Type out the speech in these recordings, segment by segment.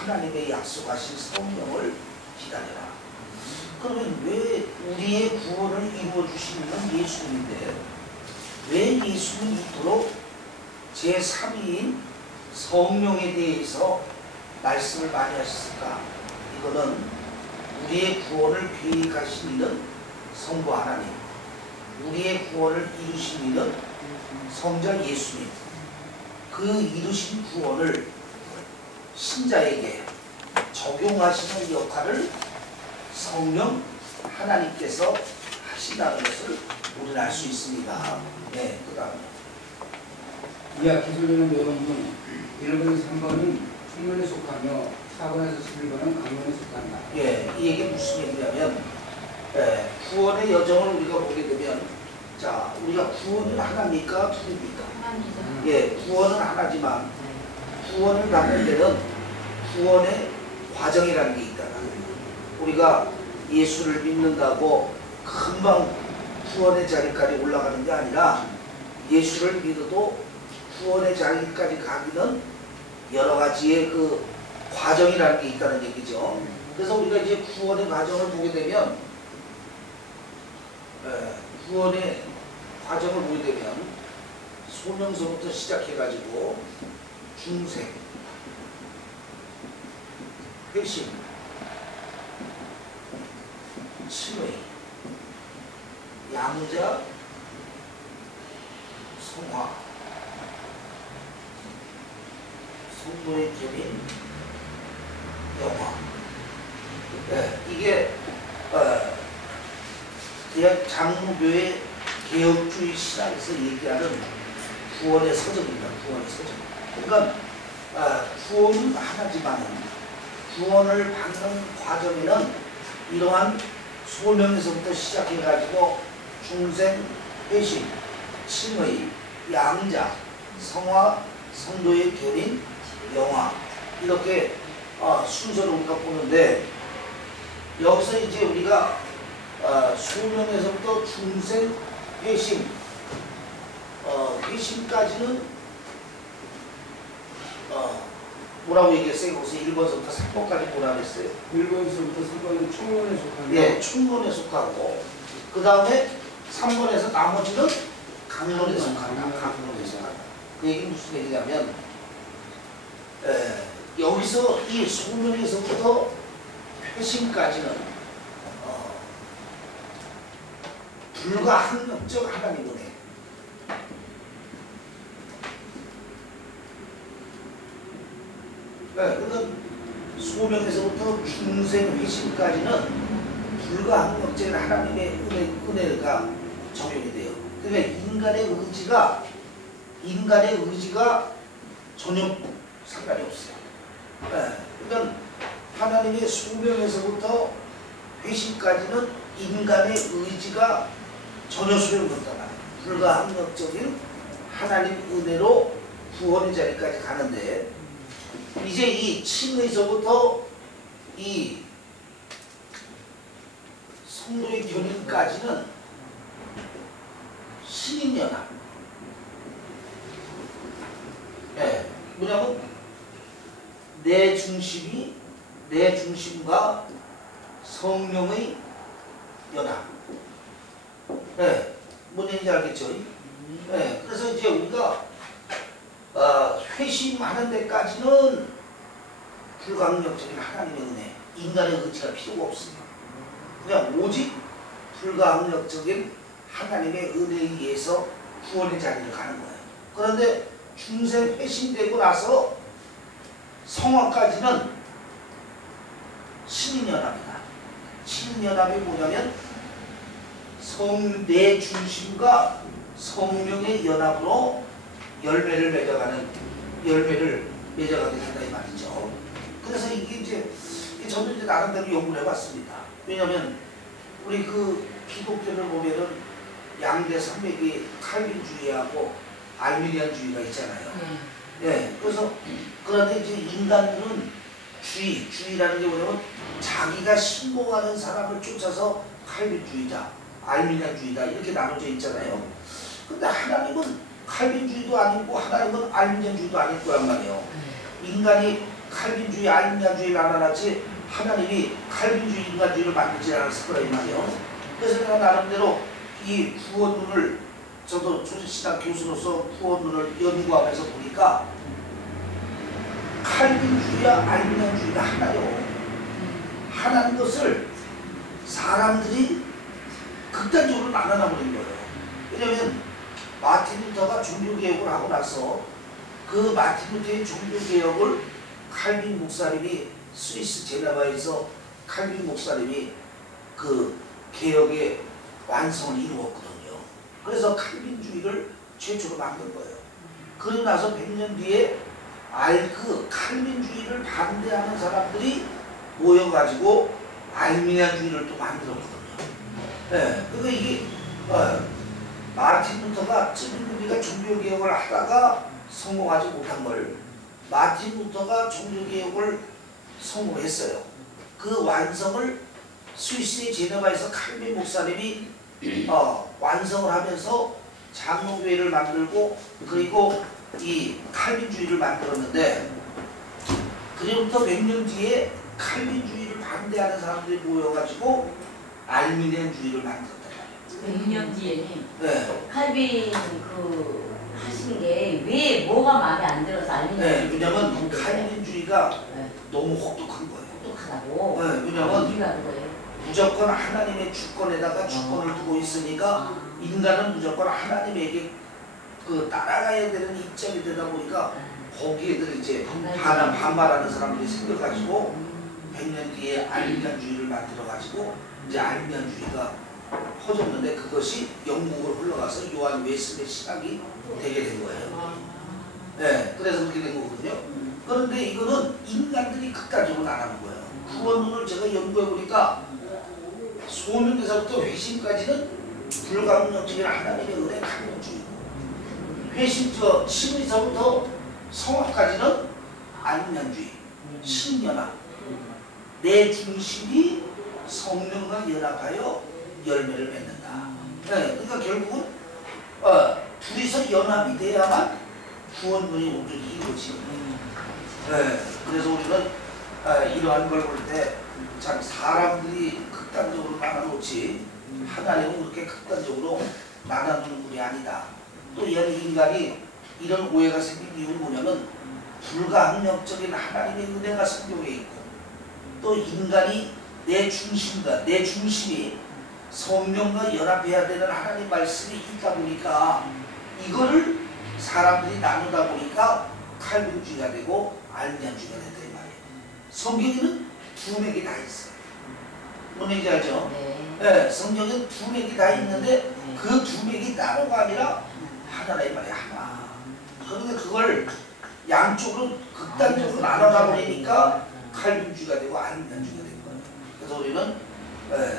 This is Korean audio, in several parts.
하나님의 약속하신 성령을 기다려라. 그러면 왜 우리의 구원을 이루어 주시는 예수님인데 왜 예수님이 이토록 제3위인 성령에 대해서 말씀을 많이 하셨을까? 이거는 우리의 구원을 계획하신 이는 성부 하나님, 우리의 구원을 이루신 이는 성자 예수님, 그 이루신 구원을 신자에게 적용하시는 역할을 성령 하나님께서 하신다는 것을 우리는 알 수 있습니다. 네, 그 다음에 이하 기술되는 내용은 1번에서 3번은 충분에 속하며 4번에서 11번은 강론에 속한다. 예, 이 얘기 무슨 얘기냐면 구원의 여정을 우리가 보게 되면 자, 우리가 구원은 하나입니까? 둘입니까? 하나입니다. 예, 구원은 하나지만 구원을 받는 데는 구원의 과정이라는 게 있다. 우리가 예수를 믿는다고 금방 구원의 자리까지 올라가는 게 아니라 예수를 믿어도 구원의 자리까지 가기는 여러 가지의 그 과정이라는 게 있다는 얘기죠. 그래서 우리가 이제 구원의 과정을 보게 되면 구원의 과정을 보게 되면 소명서부터 시작해가지고 중생, 회심, 칭의, 양자, 성화, 성도의 견인, 영화. 이게 대학 장로교의 개혁주의 신학에서 얘기하는 구원의 서적입니다. 구원의 서적. 그러니까 구원은 하나지만 구원을 받는 과정에는 이러한 소명에서부터 시작해가지고 중생, 회심, 칭의, 양자, 성화, 성도의 견인, 영화 이렇게 순서를 우리가 보는데 여기서 이제 우리가 소명에서부터 중생, 회심, 회심까지는 뭐라고 얘기했어요? 거기서 1번서부터 3번까지 뭐라고 했어요? 1번서부터 3번은 충론에 속하며 예, 충론에 속하고 그 다음에 3번에서 나머지는 강론에 속한다. 강론에 속한다. 그 얘기 무슨 얘기냐면 여기서 이 소명에서부터 회심까지는 불가항력적 하나님 은혜. 그러니까 소명에서부터 중생 회심까지는 불가항력적인 하나님의 은혜가 적용이 돼요. 그러니까 인간의 의지가 전혀 상관이 없어요. 그러니까 하나님의 소명에서부터 회심까지는 인간의 의지가 전혀 소용없다. 불가항력적인 하나님 은혜로 구원의 자리까지 가는데 이제 이 칭의서부터 이 성도의 견인까지는 신인연합. 뭐냐면 내 중심과 성령의 연합. 뭔 얘기인지 알겠죠? 그래서 이제 우리가 회심하는 데까지는 불가항력적인 하나님의 은혜, 인간의 의지가 필요가 없습니다. 그냥 오직 불가항력적인 하나님의 은혜에 의해서 구원의 자리를 가는 거예요. 그런데 중생 회심되고 나서 성화까지는 신인연합이다. 신인연합이 뭐냐면 내 중심과 성령의 연합으로 열매를 맺어가게 된다 이 말이죠. 그래서 이게 이제 저도 이제 나름대로 연구를 해봤습니다. 왜냐하면 우리 그 기독교를 보면은 양대 산맥이 칼빈주의하고 알미니안주의가 있잖아요. 그래서 그런데 이제 인간들은 주의라는 게 뭐냐면 자기가 신봉하는 사람을 쫓아서 칼빈주의자, 알미니안주의다 이렇게 나눠져 있잖아요. 근데 하나님은 칼빈주의도 아니고 하나님은 알미니안주의도 아닐 거란 말이에요. 인간이 칼빈주의, 알미니안주의를 나눠놨지 하나님이 칼빈주의, 인간주의를 만들지 않았을 거라 이 말이에요. 그래서 내가 나름대로 이 구원론을 저도 조직신학 교수로서 구원론을 연구하면서 보니까 칼빈주의와 알미니안주의가 하나요. 하나는 것을 사람들이 극단적으로 나눠버린 거예요. 왜냐하면 마틴 루터가 종교개혁을 하고 나서 그 마틴 루터의 종교개혁을 칼빈 목사님이 스위스 제네바에서 칼빈 목사님이 그 개혁의 완성을 이루었거든요. 그래서 칼빈주의를 최초로 만든 거예요. 그러고 나서 100년 뒤에 그 칼빈주의를 반대하는 사람들이 모여가지고 알미니안주의를 또 만들었거든요. 네, 그러니까 이게 마틴 루터가 우리가 종교개혁을 하다가 성공하지 못한 걸 마틴 루터가 종교개혁을 성공했어요. 그 완성을 스위스의 제네바에서 칼빈 목사님이 완성을 하면서 장로교회를 만들고 그리고 이 칼빈주의를 만들었는데 그로부터 100년 뒤에 칼빈주의를 반대하는 사람들이 모여가지고 알미니안주의를 만들었단 말이에요. 100년 뒤에 네. 칼빈 그 하신 게 왜 뭐가 마음에 안 들어서 알미니안? 네, 왜냐면 칼빈주의가 네. 너무 혹독한 거예요. 똑똑하다고. 네, 왜냐면 우리가 그거예요. 무조건 하나님의 주권에다가 주권을 두고 있으니까 인간은 무조건 하나님에게 그 따라가야 되는 입장이 되다 보니까 거기에들 이제 반발하는 사람들이 생겨가지고 100년 뒤에 알미니안주의를 만들어가지고 이제 알미니안주의가 퍼졌는데 그것이 영국으로 흘러가서 요한 웨슬리 신학이 되게 된 거예요. 네, 그래서 그렇게 된 거거든요. 그런데 이거는 인간들이 극단적으로 나가는 거예요. 구원론을 제가 연구해 보니까 소명에서부터 회심까지는 불가능적인 하나님의 은혜 강력주의. 심리서부터 성화까지는 알미니안주의, 신연합. 내 중심이 성령과 연합하여 열매를 맺는다. 네, 그러니까 결국은 둘이서 연합이 돼야만 구원론이 온전히 이루어지는 거예요. 네, 그래서 우리는 이러한 걸 볼 때 참 사람들이 극단적으로 나눠놓지 하나님은 그렇게 극단적으로 나눠놓는 분이 아니다. 또 이런 인간이 이런 오해가 생긴 이유는 뭐냐면 불가항력적인 하나님의 은혜가 성경에 있고 또 인간이 내 중심이 성령과 연합해야 되는 하나님 말씀이 있다 보니까 이거를 사람들이 나누다 보니까 칼빈주의가 되고 알미니안주의가 된다 이 말이에요. 성경에는 두 맥이 다 있어요. 뭔 얘기인지 알죠? 네, 성경에는 두 맥이 다 있는데 그 두 맥이 따로가 아니라 하나라 이 말이에요. 하나. 그런데 그걸 양쪽으로 극단적으로 나눠가 버리니까 칼빈주의가 되고 알미니안주의가 되는 거예요. 그래서 우리는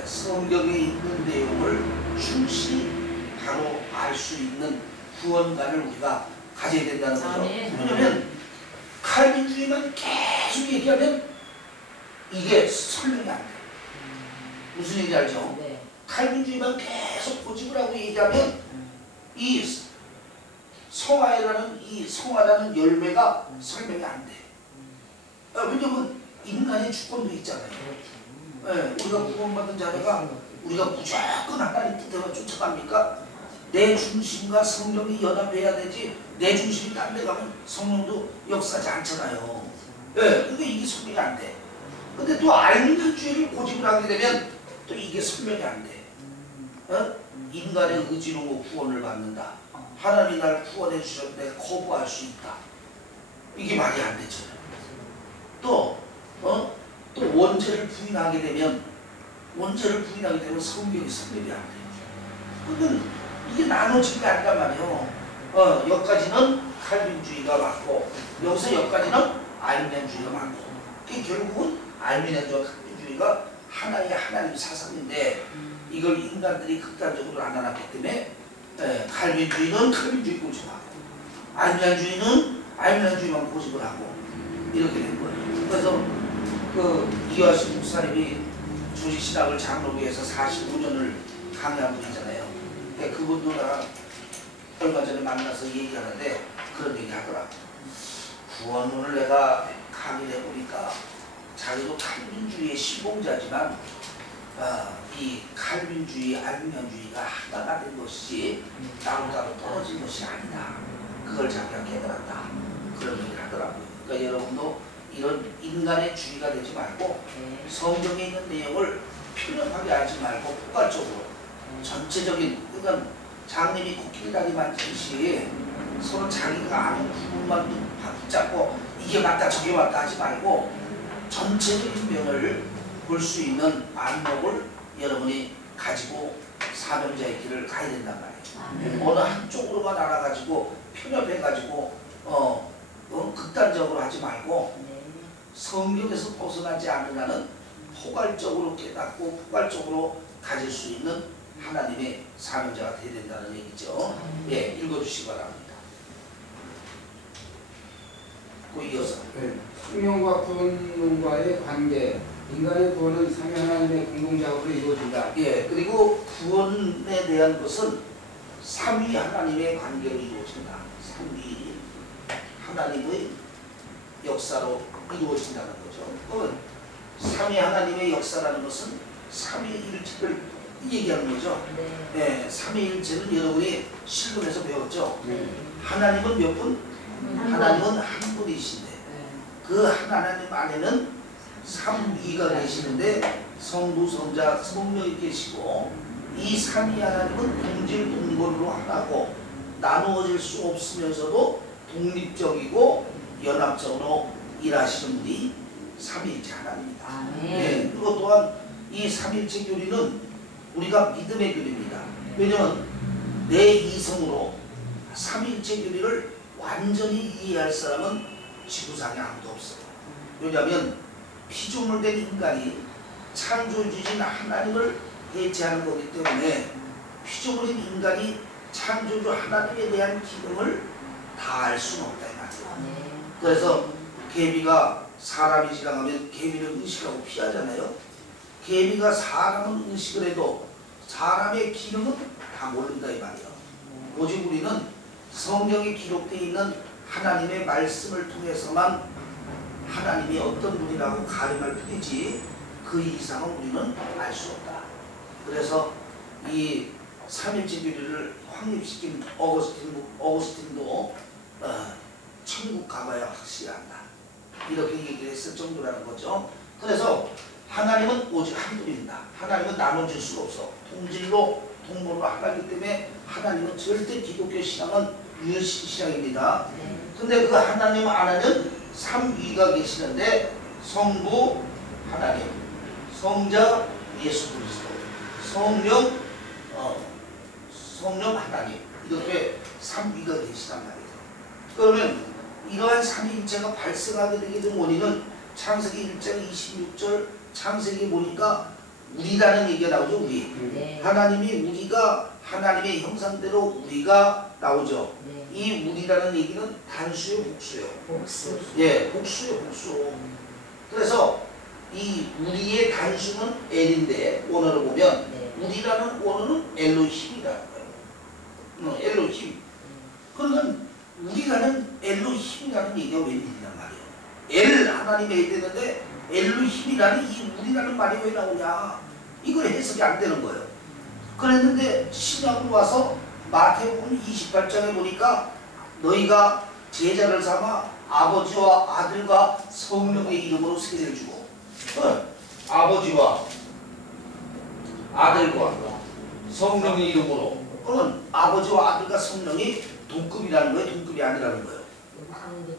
성경에 있는 내용을 충실히 바로 알 수 있는 구원관을 우리가 가져야 된다는 거죠. 왜냐하면 칼빈주의만 계속 얘기하면 이게 설명이 안 돼요. 무슨 얘기인지 알죠? 네. 칼빈주의만 계속 고집을 하고 얘기하면 이 성화라는 열매가 설명이 안 돼. 왜냐면 인간의 주권도 있잖아요. 우리가 구원받은 자녀가 우리가 무조건 하나님 뜻대로 쫓아갑니까? 내 중심과 성령이 연합해야 되지 내 중심이 딴 데 가면 성령도 역사하지 않잖아요. 그러니까 이게 설명이 안 돼. 근데 또 알미니안주의를 고집을 하게 되면 또 이게 설명이 안 돼. 인간의 의지로 구원을 받는다. 하나님이 날 구원해 주셨는데 거부할 수 있다. 이게 말이 안 되잖아요. 또 원죄를 부인하게 되면 성경이 설명이 안 돼요. 근데 이게 나눠진 게 아니란 말이에요. 여기까지는 칼빈주의가 맞고 여기서 여기까지는 알미니안주의가 맞고 그게 결국은 알미니안주의와 칼빈주의가 하나의 하나님 사상인데 이걸 인간들이 극단적으로 나눠놨기 때문에 칼빈주의는 칼빈주의 고집하고 알미니안주의는 알미니안주의만 고집을 하고 이렇게 된 거예요. 그래서 이화신 목사님이 조직신학을 장로교에서 45년을 강의한 분이잖아요. 그분도 나랑 얼마 전에 만나서 얘기하는데 그런 얘기 하더라. 구원론을 내가 강의를 해보니까 자기도 칼빈주의의 신봉자지만 이 칼빈주의, 알미니안주의가 하나가 된 것이지 따로따로 떨어진 것이 아니다. 그걸 자기가 깨달았다. 그런 얘기를 하더라고요. 그러니까 여러분도 이런 인간의 주의가 되지 말고 성경에 있는 내용을 편협하게 알지 말고 포괄적으로 전체적인, 그러니까 장님이 코끼리 다리 만지듯이 서로 자기가 아는 부분만 붙잡고 이게 맞다 저게 맞다 하지 말고 전체적인 면을 볼 수 있는 안목을 여러분이 가지고 사명자의 길을 가야 된단 말이에요. 어느 한쪽으로만 알아가지고 편협해가지고 극단적으로 하지 말고 성경에서 벗어나지 않으라는 포괄적으로 깨닫고 포괄적으로 가질 수 있는 하나님의 사명자가 되어야 된다는 얘기죠. 예, 읽어주시기 바랍니다. 그 이어서 생명과 구원론과의 관계. 인간의 구원은 삼위 하나님의 공동작업으로 이루어진다. 예, 그리고 구원에 대한 것은 삼위 하나님의 관계로 이루어진다. 삼위 하나님의 역사로 이루어진다는 거죠. 그러면 삼위 하나님의 역사라는 것은 삼위일체를 얘기하는 거죠. 네, 삼위일체는 여러분이 실론에서 배웠죠. 하나님은 몇 분? 하나님은 한 분이신데 그 하나님 안에는 삼위가 계시는데 성부, 성자, 성령이 계시고 이 삼위 하나님은 동질 동본으로 하나고 나누어질 수 없으면서도 독립적이고 연합적으로 일하시는 분이 삼위일체 하나님입니다. 네, 그리고 또한 이 삼위일체 교리는 우리가 믿음의 교리입니다. 왜냐하면 내 이성으로 삼위일체 교리를 완전히 이해할 사람은 지구상에 아무도 없어요. 왜냐하면 피조물된 인간이 창조주신 하나님을 대체하는 거기 때문에 피조물인 인간이 창조주 하나님에 대한 기능을 다 알 수는 없다 이 말이에요. 그래서 개미가 사람이 지나가면 개미를 의식하고 피하잖아요. 개미가 사람은 의식을 해도 사람의 기능은 다 모른다 이 말이에요. 오직 우리는 성경에 기록되어 있는 하나님의 말씀을 통해서만 하나님이 어떤 분이라고 가름할 뿐이지 그 이상은 우리는 알 수 없다. 그래서 이 삼일체 교리를 확립시킨 어거스틴도 천국 가봐야 확실히 안다. 이렇게 얘기를 했을 정도라는 거죠. 그래서 하나님은 오직 한 분입니다. 하나님은 나눠질 수가 없어. 동질로 동본으로 하나이기 때문에 하나님은 절대 기독교 신앙은 유일신 신앙입니다. 근데 그 하나님 안에는 삼위가 계시는데 성부 하나님, 성자 예수 그리스도, 성령 하나님, 이렇게 삼위가 계시단 말이에요. 그러면 이러한 삼위일체가 발생하게 되게 된 원인은 창세기 1장 26절 창세기 보니까 우리라는 얘기가 나오죠. 우리. 하나님이 우리가 하나님의 형상대로 우리가 나오죠. 이 우리라는 얘기는 단수요, 복수요? 복수. 예, 복수요, 복수. 그래서 이 우리의 단수는 L인데 원어를 보면 우리라는 원어는 엘로힘이라는 거예요. 엘로힘. 그러면 우리라는 엘로힘이라는 얘기가 왜 있냔 말이에요. 엘 하나님이 해야 되는데 엘로힘이라는 이 우리라는 말이 왜 나오냐? 이걸 해석이 안 되는 거예요. 그랬는데 신약으로 와서 마태복음 28장에 보니까 너희가 제자를 삼아 아버지와 아들과 성령의 이름으로 세례를 주고 아버지와 아들과 성령의 이름으로. 그러면 아버지와 아들과 성령이 동급이라는 거예요? 동급이 아니라는 거예요?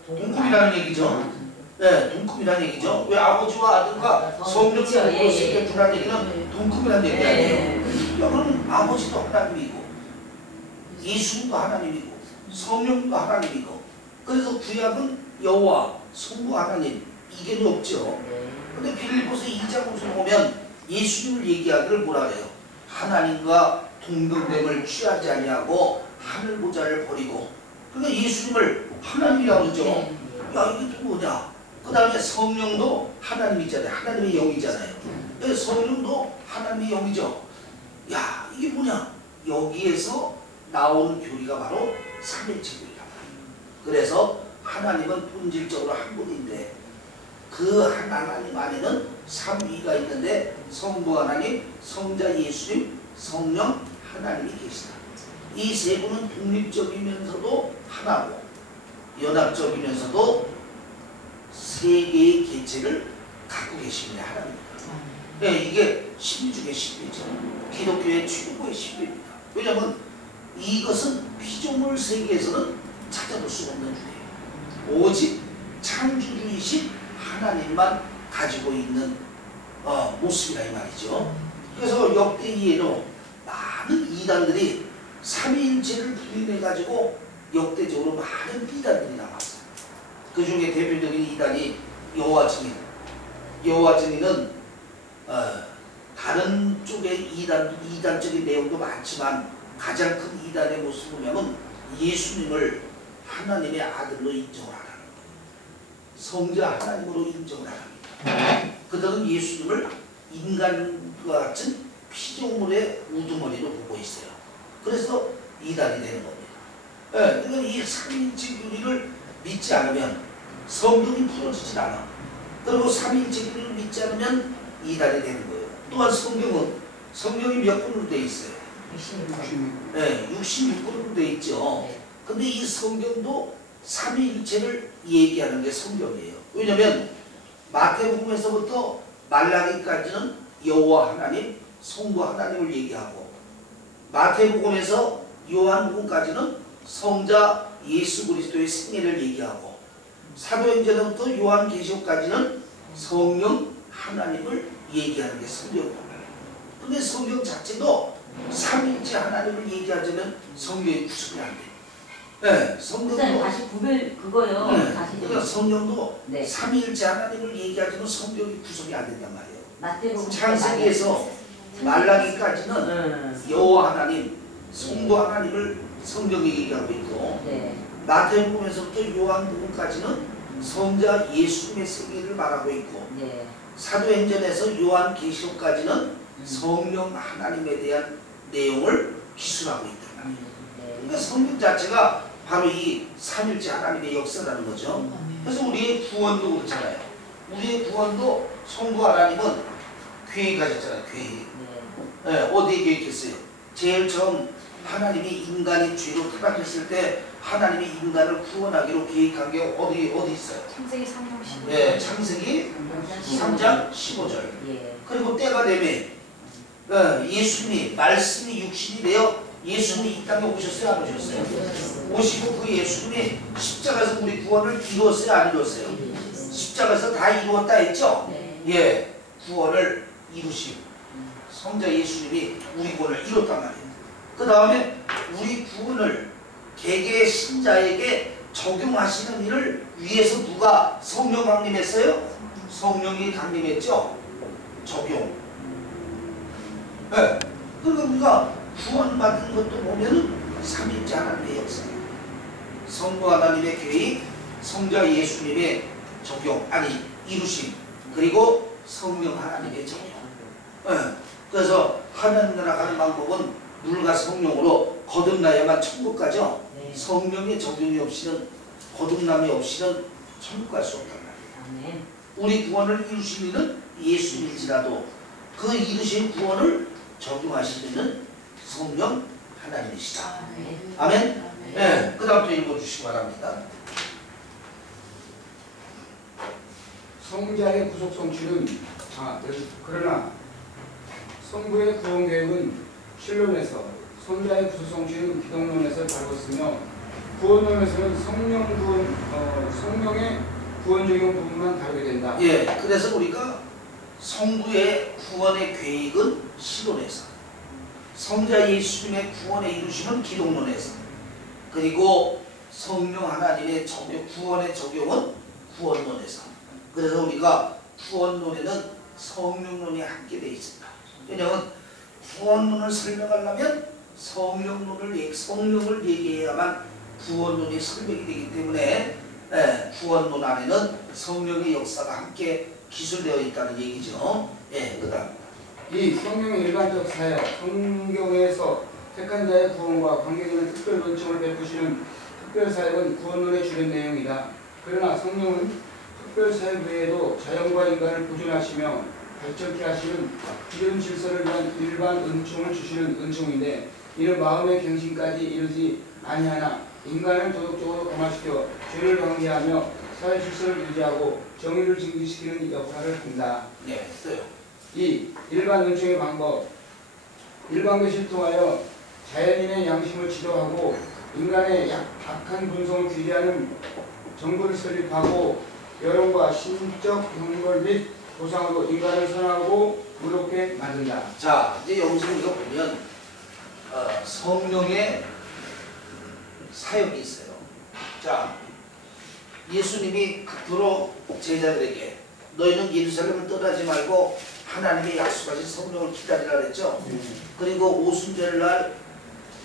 동급이라는 얘기죠. 네, 동급이라는 얘기죠. 왜 아버지와 아들과 성령의 이름으로 세례를 주라는 얘기는 동급이라는 얘기 아니에요? 그럼 아버지도 하나님이고 예수님도 하나님이고 성령도 하나님이고, 그래서 구약은 여호와 성부 하나님 이견이 없죠. 근데 빌립보서 2장 5절 보면 예수님을 얘기하기를 뭐라 그래요? 하나님과 동등됨을 취하지 아니하고 하늘 보좌를 버리고. 그러니까 예수님을 하나님이라고 그러죠. 야, 이게 또 뭐냐? 그 다음에 성령도 하나님이잖아요. 하나님의 영이잖아요. 성령도 하나님의 영이죠. 야, 이게 뭐냐? 여기에서 나오는 교리가 바로 삼일체 교리란 말이에요. 그래서 하나님은 본질적으로 한 분인데 그 한 하나님 안에는 삼위가 있는데 성부 하나님, 성자 예수님, 성령 하나님이 계시다. 이 세 분은 독립적이면서도 하나고 연합적이면서도 세 개의 개체를 갖고 계시는 하나님입니다. 네, 이게 신비 중에 신비죠. 기독교의 최고의 신비입니다. 왜냐하면 이것은 피조물 세계에서는 찾아볼 수 없는 주예요. 오직 창조주이신 하나님만 가지고 있는 모습이라 이 말이죠. 그래서 역대 이래로 많은 이단들이 삼위일체를 부인해가지고 역대적으로 많은 이단들이 나왔어요. 그 중에 대표적인 이단이 여호와 증인. 여호와 증인은 다른 쪽의 이단적인 내용도 많지만 가장 큰 이단의 모습을 보면 예수님을 하나님의 아들로 인정을 하라는 거예요. 성자 하나님으로 인정을 합니다. 그들은 예수님을 인간과 같은 피조물의 우두머리로 보고 있어요. 그래서 이단이 되는 겁니다. 그러니까 이 삼위일체 교리를 믿지 않으면 성경이 풀어지질 않아. 그리고 삼위일체 교리를 믿지 않으면 이단이 되는 거예요. 또한 성경이 몇 권으로 되어 있어요? 66권. 네, 66권으로 되어 있죠. 근데 이 성경도 삼위일체를 얘기하는 게 성경이에요. 왜냐하면 마태복음에서부터 말라기까지는 여호와 하나님, 성부 하나님을 얘기하고 마태복음에서 요한복음까지는 성자 예수 그리스도의 생애를 얘기하고 사도행전부터 요한계시록까지는 성령 하나님을 얘기하는 게 성경입니다. 근데 성경 자체도 삼위일체 하나님을 얘기하자면 성경이 구성이 안 돼요. 네, 성경도 다시 구별 그거요. 네, 다시 그러니까 성경도 네. 삼위일체 하나님을 얘기하자면 성경이 구성이 안 된단 말이에요. 마태복음 창세기에서 말라기까지는 여호와 하나님, 성부 하나님을 성경이 얘기하고 있고 네. 마태복음에서부터 요한복음까지는 성자 예수님의 생애를 말하고 있고 네. 사도행전에서 요한계시록까지는 성령 하나님에 대한 내용을 기술하고 있단 말이에요. 그러니까 성경 자체가 바로 이 삼일째 하나님의 역사라는 거죠. 그래서 우리의 구원도 그렇잖아요. 우리의 구원도 성부 하나님은 계획하셨잖아요. 계획. 네, 어디에 계획했어요? 제일 처음 하나님이 인간이 죄로 타락했을 때 하나님이 인간을 구원하기로 계획한 게 어디 있어요? 창세기 3장 15절. 네, 창세기 3장 15절. 예. 그리고 때가 되면 예수님이 말씀이 육신이 되어 예수님이 이 땅에 오셨어요? 안 오셨어요? 오시고 그 예수님이 십자가에서 우리 구원을 이루었어요? 안 이루었어요? 십자가에서 다 이루었다 했죠? 네. 예, 구원을 이루신 성자 예수님이 우리 구원을 이뤘단 말이에요. 그 다음에 우리 구원을 개개의 신자에게 적용하시는 일을 위해서 누가 성령 강림했어요? 성령이 강림했죠? 적용. 네. 그러니까 우리가 구원받은 것도 보면은 삼위일체 하나님의 역사예요. 성부 하나님의 계획, 성자 예수님의 적용, 아니 이루심, 그리고 성령 하나님의 적용. 네. 그래서 하나님 나라 가는 방법은 물과 성령으로 거듭나야만 천국 가죠. 네. 성령의 적용이 없이는 거듭남이 없이는 천국 갈 수 없단 말이에요. 아멘. 우리 구원을 이루신 이는 예수일지라도 그 이루신 구원을 적용하시는 성령 하나님이시다. 아멘. 네, 그 다음부터 읽어주시기 바랍니다. 성자의 구속 성취는 그러나 성부의 구원 계획은 신론에서 성자의 구속 성취는 기독론에서 다루었으며 구원론에서는 성령의 구원 적용 부분만 다루게 된다. 예, 그래서 우리가 성부의 구원의 계획은 신론에서, 성자 예수님의 구원의 이루심은 기독론에서, 그리고 성령 하나님의 구원의 적용은 구원론에서. 그래서 우리가 구원론에는 성령론이 함께 되어 있습니다. 왜냐하면 구원론을 설명하려면 성령을 얘기해야만 구원론이 설명이 되기 때문에 구원론 안에는 성령의 역사가 함께 기술되어 있다는 얘기죠. 예, 그 다음. 이 성령의 일반적 사역, 성경에서 택한 자의 구원과 관계되는 특별 원칙을 베푸시는 특별 사역은 구원론의 주된 내용이다. 그러나 성령은 특별 사역 외에도 자연과 인간을 보존하시며 발전케 하시는 기존 질서를 위한 일반 은총을 주시는 은총인데 이는 마음의 갱신까지 이르지 아니하나 인간을 도덕적으로 강화시켜 죄를 방지하며 사회 질서를 유지하고 정의를 증진시키는 역할을 한다. 네, 써요. 2. 일반 은총의 방법. 일반 교실을 통하여 자연인의 양심을 지도하고 인간의 악한 본성을 규제하는 정부를 설립하고 여론과 신적 형벌 및 보상으로 인간을 선하고 의롭게 만든다. 자, 이제 여기서 우리가 보면 성령의 사역이 있어요. 자, 예수님이 극도로 제자들에게 너희는 예루살렘을 떠나지 말고 하나님의 약속하신 성령을 기다리라 그랬죠. 그리고 오순절 날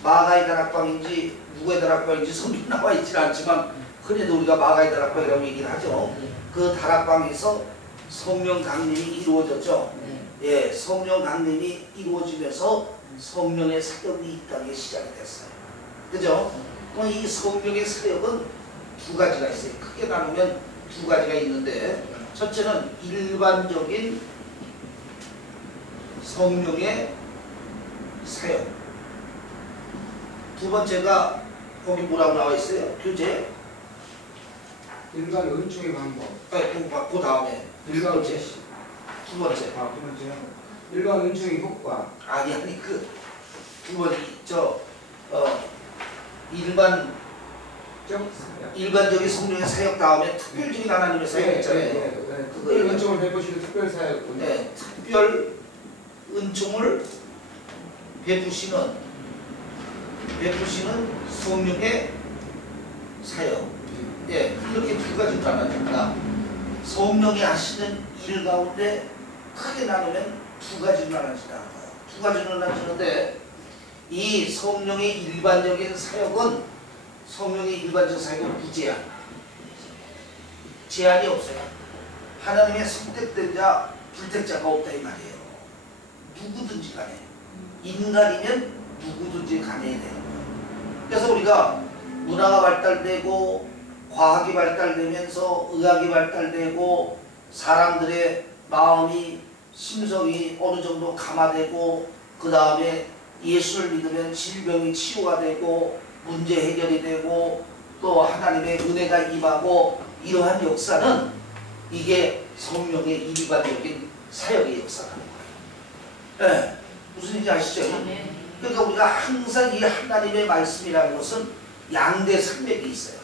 마가의 다락방인지 누구의 다락방인지 성경 나와 있지는 않지만 흔히도 우리가 마가의 다락방이라고 얘기를 하죠. 그 다락방에서 성령 강림이 이루어졌죠. 예, 성령 강림이 이루어지면서 성령의 사역이 이 땅에 시작이 됐어요. 그죠? 그럼 이 성령의 사역은 두 가지가 있어요. 크게 나누면 두 가지가 있는데 첫째는 일반적인 성령의 사역. 두 번째가 거기 뭐라고 나와 있어요? 교제. 일반 은총의 방법. 그 다음에 일반 번째. 계시. 두 번째. 두 번째는 일반 은총의 효과. 아니 그 두 번째 일반적인 성령의 사역 다음에 특별적인 하나님의 사역 있잖아요. 특별 은총을 베푸시는 특별 사역. 네, 특별 은총을 베푸시는 성령의 사역. 예, 이렇게 두 가지로 나눠집니다. 성령이 하시는 일 가운데 크게 나누면 두 가지로 나눠진다는 거예요. 두 가지로 나눠지는데 이 성령의 일반적인 사역은 무제한. 제한이 없어요. 하나님의 선택된 자, 불택자가 없다 이 말이에요. 누구든지 간에. 인간이면 누구든지 간에 되는 거예요. 그래서 우리가 문화가 발달되고 과학이 발달되면서 의학이 발달되고 사람들의 마음이 심성이 어느 정도 감화되고 그 다음에 예수를 믿으면 질병이 치유가 되고 문제 해결이 되고 또 하나님의 은혜가 임하고 이러한 역사는 이게 성령의 일반적인 사역의 역사라는 거예요. 네, 무슨 얘기인지 아시죠? 그러니까 우리가 항상 이 하나님의 말씀이라는 것은 양대 산맥이 있어요.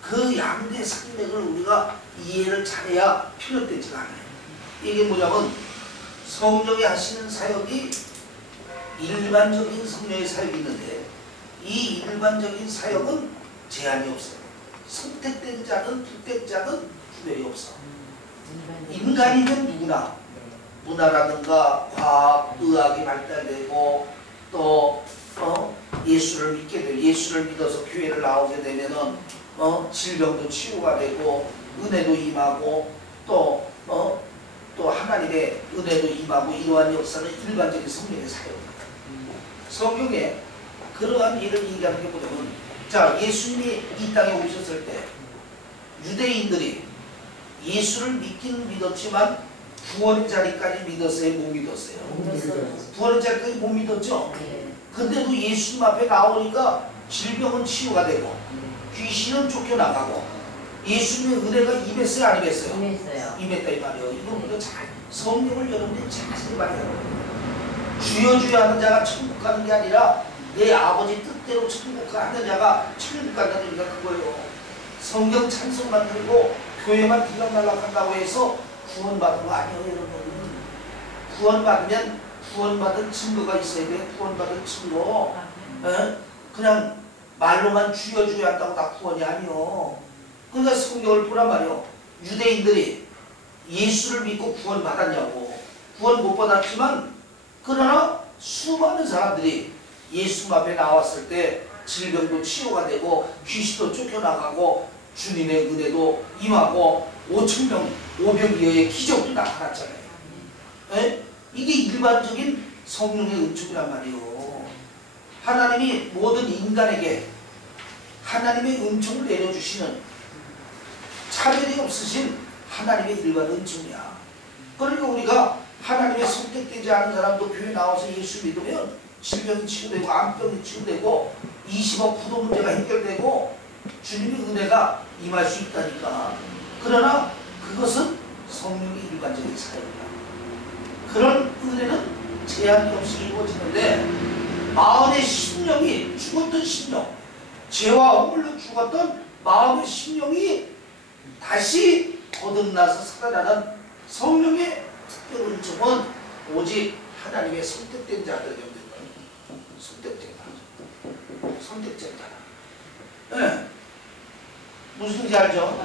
그 양대 산맥을 우리가 이해를 잘해야 편협되지가 않아요. 이게 뭐냐면 성령이 하시는 사역이 일반적인 성령의 사역이 있는데 이 일반적인 사역은 제한이 없어요. 선택된 자든 불택자든 구별이 없어. 인간이면 누구나 문화라든가 과학, 의학이 발달되고 또 예수를 믿게 되고 예수를 믿어서 교회를 나오게 되면은 질병도 치유가 되고 은혜도 임하고 또 하나님의 은혜도 임하고 이러한 역사는 일반적인 성령의 사역입니다. 성경에 그러한 일을 얘기하는 게 뭐냐면 자, 예수님이 이 땅에 오셨을 때 유대인들이 예수를 믿기는 믿었지만 구원의 자리까지 믿었어요? 못 믿었어요? 구원의 자리까지 못 믿었죠? 근데도 예수님 앞에 나오니까 질병은 치유가 되고 귀신은 쫓겨나가고 예수님의 은혜가 임했어요? 안 임했어요? 임했다 이 말이에요. 이거 우리가 잘 성경을 여러분들이 자세히 봐야 돼요. 주여 주여 하는 자가 천국 가는 게 아니라 내 아버지 뜻대로 천국 가는 자가 천국 간다는 얘기가 그거예요. 성경 찬송만 들고 교회만 들락날락한다고 해서 구원받은 거 아니에요 여러분. 구원받으면 구원받은 증거가 있어야 돼. 구원받은 증거. 그냥 말로만 주여 주여 한다고 다 구원이 아니요. 그러니까 성경을 보란 말이요. 유대인들이 예수를 믿고 구원받았냐고. 구원 못 받았지만 그러나 수많은 사람들이 예수 앞에 나왔을 때 질병도 치유가 되고 귀신도 쫓겨나가고 주님의 은혜도 임하고 5,000명 500여의 기적도 나타났잖아요. 에? 이게 일반적인 성령의 은총이란 말이에요. 하나님이 모든 인간에게 하나님의 은총을 내려주시는 차별이 없으신 하나님의 일반 은총이야. 그러니까 우리가 하나님의 선택되지 않은 사람도 교회 나와서 예수 믿으면 질병이 치유되고 암병이 치유되고 20억 부도 문제가 해결되고 주님의 은혜가 임할 수 있다니까. 그러나 그것은 성령의 일반적인 사역이야. 그런 은혜는 제한이 없이 이루어지는데 마음의 심령이 죽었던 심령, 죄와 허물로 죽었던 마음의 심령이 다시 거듭나서 살아나는 성령의 특별한 은총은 오직 하나님의 선택된 자들에게 선택된 자. 네. 무슨지 알죠?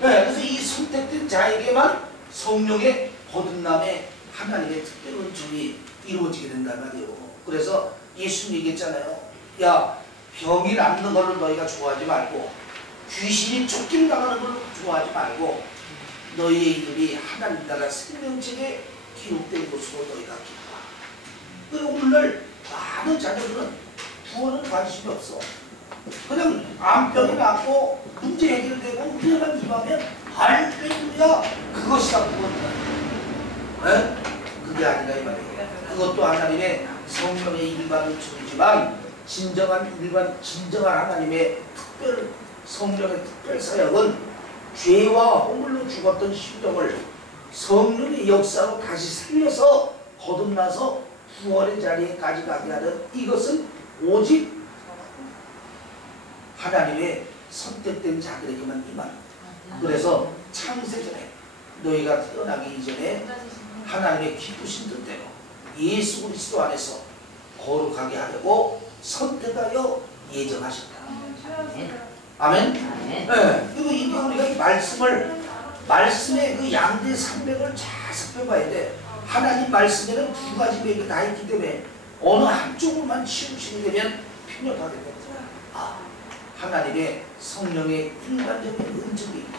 네. 그래서 이 선택된 자에게만 성령의 거듭남의 하나님의 특별한 은총이 이루어지게 된단 말이에요. 그래서 예수님 얘기했잖아요. 야, 병이 낫는 것을 너희가 좋아하지 말고 귀신이 쫓김당하는 걸 좋아하지 말고 너희의 이름이 하나님 나라 생명책에 기록된 곳으로 너희가 기도하. 그리고 오늘날 많은 자녀들은 구원은 관심이 없어. 그냥 암병이 낫고 문제 해결되고 은혜만 기도하면 할렐루야, 그것이다 구원이다. 네? 그게 아니라 이 말이에요. 그것도 하나님의 성령의 일반 은총이지만 진정한 하나님의 특별 성령의 특별 사역은 죄와 허물로 죽었던 심령을 성령의 역사로 다시 살려서 거듭나서 구원의 자리에까지 가게 하는, 이것은 오직 하나님의 선택된 자들에게만 임합니다. 그래서 창세전에 너희가 태어나기 이전에 하나님의 기쁘신 뜻대로 예수 그리스도 안에서 거룩하게 하려고 선택하여 예정하셨다. 아멘? 네. 그리고 이게 우리가 이 말씀의 그 양대 산맥을 잘 살펴봐야 돼. 하나님 말씀에는 두 가지 맥이 다 있기 때문에 어느 한쪽으로만 치우치게 되면 편협하게 됩니다. 하나님의 성령의 일반적인 은총이 있고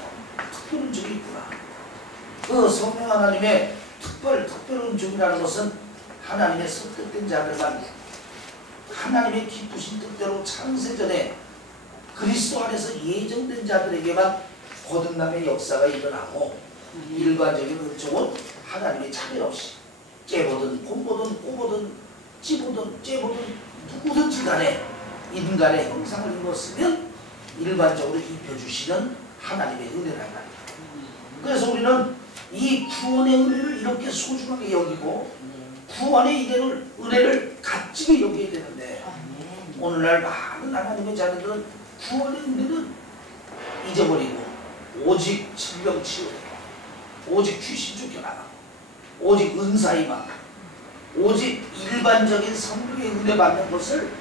특별 은총이 있구나. 그 성령 하나님의 특별 은총이라는 것은 하나님의 선택된 자들만 하나님의 기쁘신 뜻대로 창세전에 그리스도 안에서 예정된 자들에게만 거듭남의 역사가 일어나고, 일반적인 은총은 하나님의 차별 없이 깨보든 곰보든 꼬보든 찌보든 째보든 누구든지 간에 인간의 형상을 입었으면 일반적으로 입혀주시는 하나님의 은혜란 말이에요. 그래서 우리는 이 구원의 은혜를 이렇게 소중하게 여기고 구원의 은혜를 값지게 여겨야 되는데, 오늘날 많은 하나님의 자녀들은 구원의 은혜는 잊어버리고 오직 질병 치유되고 오직 귀신 쫓겨나가고 오직 은사이만 오직 일반적인 성령의 은혜 받는 것을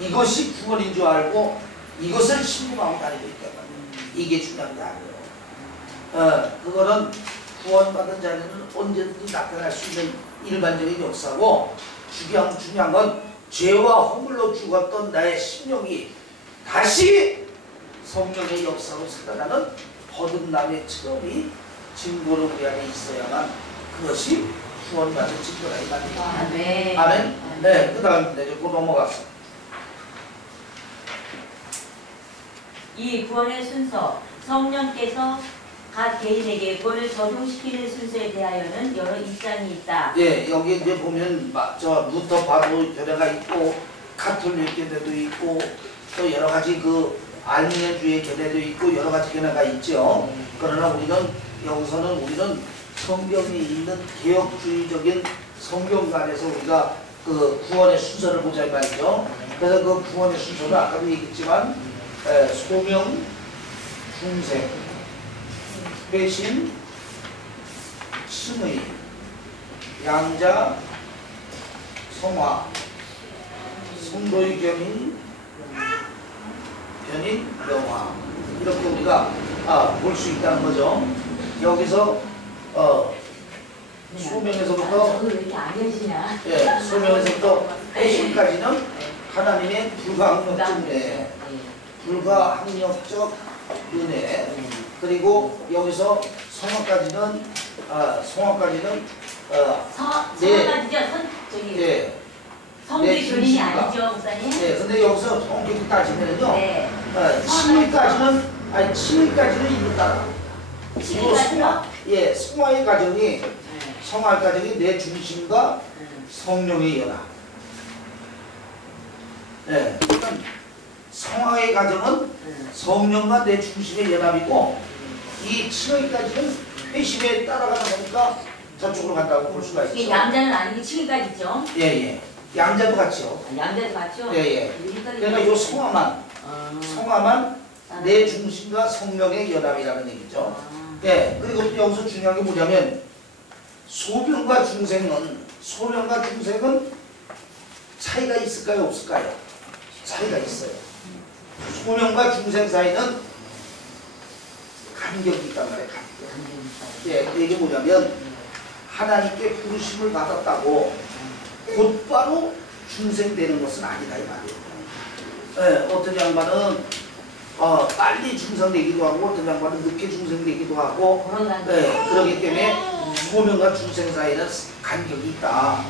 이것이 구원인 줄 알고 이것을 신봉하고 다니고 있단 말이에요. 이게 중요한 게 아니에요. 그거는 구원받은 자녀는 언제든지 나타날 수 있는 일반적인 역사고, 중요한 건 죄와 허물로 죽었던 나의 심령이 다시 성령의 역사로 살아나는 거듭남의 체험이 증거로 우리 안에 있어야만 그것이 구원받은 증거라 이 말이에요. 아멘. 아멘. 네, 그 다음 이제 넘어갔어. 이 구원의 순서, 성령께서 각 개인에게 구원을 적용시키는 순서에 대하여는 여러 입장이 있다. 예, 여기 이제 보면 저 루터 바도 교회가 있고 카톨릭 교회도 있고 또 여러 가지 그 알미니아주의 교회도 있고 여러 가지 교회가 있죠. 그러나 우리는 성경에 있는 개혁주의적인 성경관에서 우리가 그 구원의 순서를 보자 이 말이죠. 그래서 그 구원의 순서는 아까도 얘기했지만 소명, 중생, 배신, 승의, 양자, 성화, 성도의 견인, 명화, 이렇게 우리가 볼 수 있다는 거죠. 여기서 소명에서부터 왜 이렇게 안 계시냐? 예, 소명에서부터 배신까지는 하나님의 불가항력적 은혜, 불가항력적 은혜. 그리고 여기서 성화까지는 성도의 교린이 아니죠, 목사님? 네, 근데 여기서 성격이 따지면요. 네. 칭의까지는 이른다. 칭의까지요? 예, 성화의 과정이 내 중심과 성령의 연합. 예, 그러니까 성화의 과정은 성령과 내 중심의 연합이고 이 칭의까지는 회심에 따라가다 보니까 저쪽으로 간다고 볼 수가 이게 있죠. 양자는 아니고 칭의까지죠. 예예. 양자도 같죠. 양자도 맞죠? 예예. 그러니까 이 성화만 내 중심과 성령의 연합이라는 얘기죠. 예. 그리고 여기서 중요한 게 뭐냐면 소명과 중생은 차이가 있을까요, 없을까요? 차이가 있어요. 소명과 중생 사이는 간격이 있단 말이에요. 간격. 예, 이게 뭐냐면 하나님께 부르심을 받았다고 곧바로 중생되는 것은 아니다 이 말이에요. 예, 어떤 양반은 빨리 중생되기도 하고 어떤 양반은 늦게 중생되기도 하고 그렇기 때문에 소명과 중생 사이는 간격이 있다.